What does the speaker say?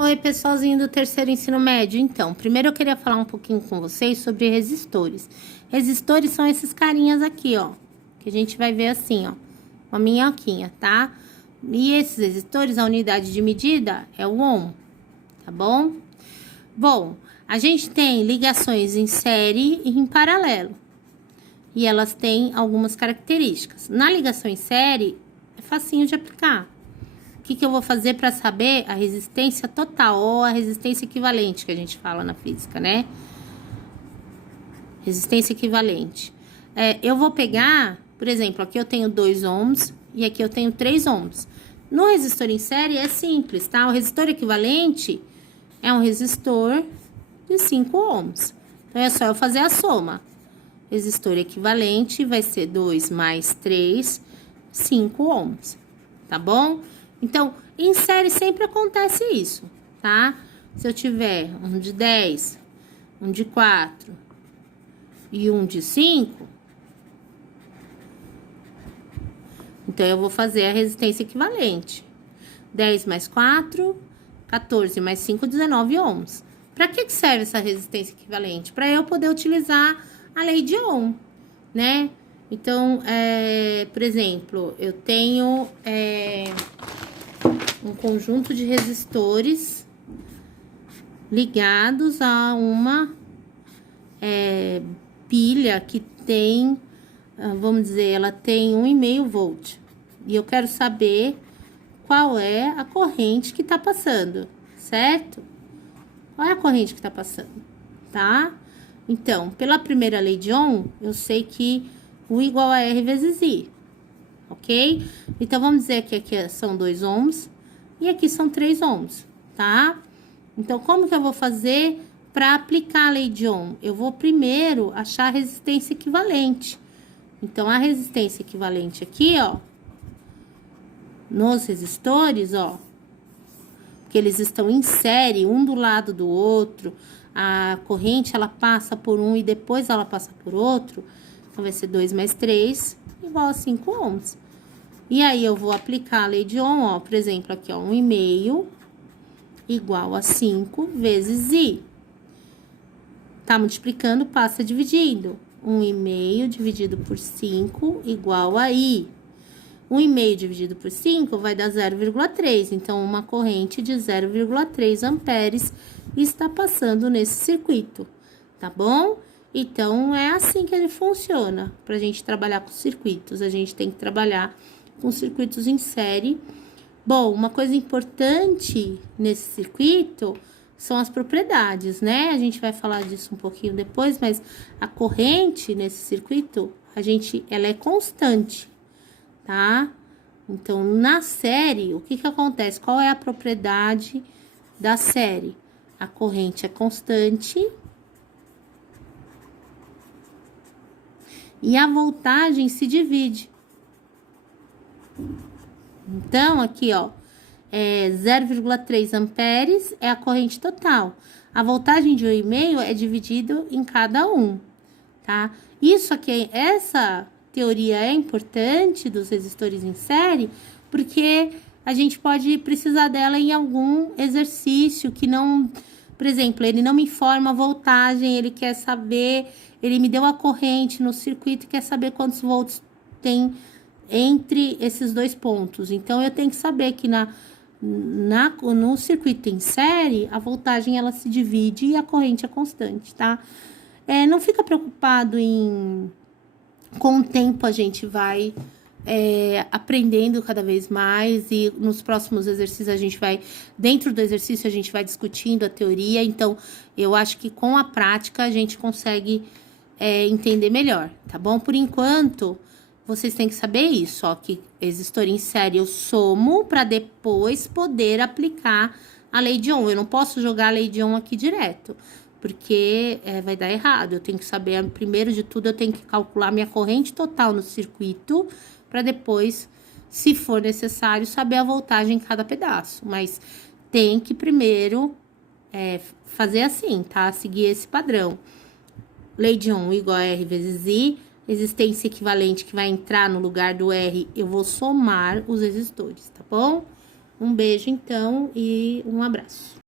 Oi, pessoalzinho do terceiro ensino médio. Então, primeiro eu queria falar um pouquinho com vocês sobre resistores. Resistores são esses carinhas aqui, ó, que a gente vai ver assim, ó, uma minhoquinha, tá? E esses resistores, a unidade de medida é o ohm, tá bom? Bom, a gente tem ligações em série e em paralelo. E elas têm algumas características. Na ligação em série, é facinho de aplicar. O que eu vou fazer para saber a resistência total ou a resistência equivalente, que a gente fala na física, né? Resistência equivalente. Eu vou pegar, por exemplo, aqui eu tenho 2 ohms e aqui eu tenho 3 ohms. No resistor em série é simples, tá? O resistor equivalente é um resistor de 5 ohms. Então, é só eu fazer a soma. Resistor equivalente vai ser 2 mais 3, 5 ohms, tá bom? Então, em série sempre acontece isso, tá? Se eu tiver um de 10, um de 4 e um de 5, então eu vou fazer a resistência equivalente. 10 mais 4, 14 mais 5, 19 ohms. Para que serve essa resistência equivalente? Para eu poder utilizar a lei de Ohm, né? Então, por exemplo, eu tenho um conjunto de resistores ligados a uma pilha que tem, vamos dizer, ela tem 1,5 volt. E eu quero saber qual é a corrente que tá passando, certo? Qual é a corrente que tá passando, tá? Então, pela primeira lei de Ohm, eu sei que U igual a R vezes I, ok? Então, vamos dizer que aqui são 2 ohms e aqui são 3 ohms, tá? Então, como que eu vou fazer para aplicar a lei de Ohm? Eu vou primeiro achar a resistência equivalente. Então, a resistência equivalente aqui, ó, nos resistores, ó, que eles estão em série, um do lado do outro, a corrente, ela passa por um e depois ela passa por outro, então vai ser 2 mais 3, igual a 5 ohms. E aí, eu vou aplicar a lei de Ohm, ó, por exemplo, aqui, ó, 1,5 igual a 5 vezes I. Tá multiplicando, passa dividindo. 1,5 dividido por 5 igual a I. 1,5 dividido por 5 vai dar 0,3. Então, uma corrente de 0,3 amperes está passando nesse circuito, tá bom? Então, é assim que ele funciona. Para a gente trabalhar com circuitos, a gente tem que trabalhar com circuitos em série. Bom, uma coisa importante nesse circuito são as propriedades, né? A gente vai falar disso um pouquinho depois, mas a corrente nesse circuito, ela é constante, tá? Então, na série, o que acontece? Qual é a propriedade da série? A corrente é constante e a voltagem se divide. Então, aqui, ó, 0,3 amperes é a corrente total. A voltagem de 1,5 é dividido em cada um, tá? Isso aqui, essa teoria é importante dos resistores em série, porque a gente pode precisar dela em algum exercício que não, por exemplo, ele não me informa a voltagem, ele quer saber, ele me deu a corrente no circuito e quer saber quantos volts tem entre esses dois pontos. Então, eu tenho que saber que no circuito em série, a voltagem ela se divide e a corrente é constante, tá? Não fica preocupado com o tempo a gente vai aprendendo cada vez mais e nos próximos exercícios a gente vai, dentro do exercício a gente vai discutindo a teoria, então eu acho que com a prática a gente consegue entender melhor, tá bom? Por enquanto, vocês têm que saber isso, ó, que resistor em série eu somo para depois poder aplicar a lei de Ohm. Eu não posso jogar a lei de Ohm aqui direto, porque vai dar errado. Eu tenho que saber, primeiro de tudo, eu tenho que calcular minha corrente total no circuito, para depois, se for necessário, saber a voltagem em cada pedaço. Mas tem que primeiro fazer assim, tá? Seguir esse padrão. Lei de Ohm igual a R vezes I. Resistência equivalente que vai entrar no lugar do R, eu vou somar os resistores, tá bom? Um beijo, então, e um abraço.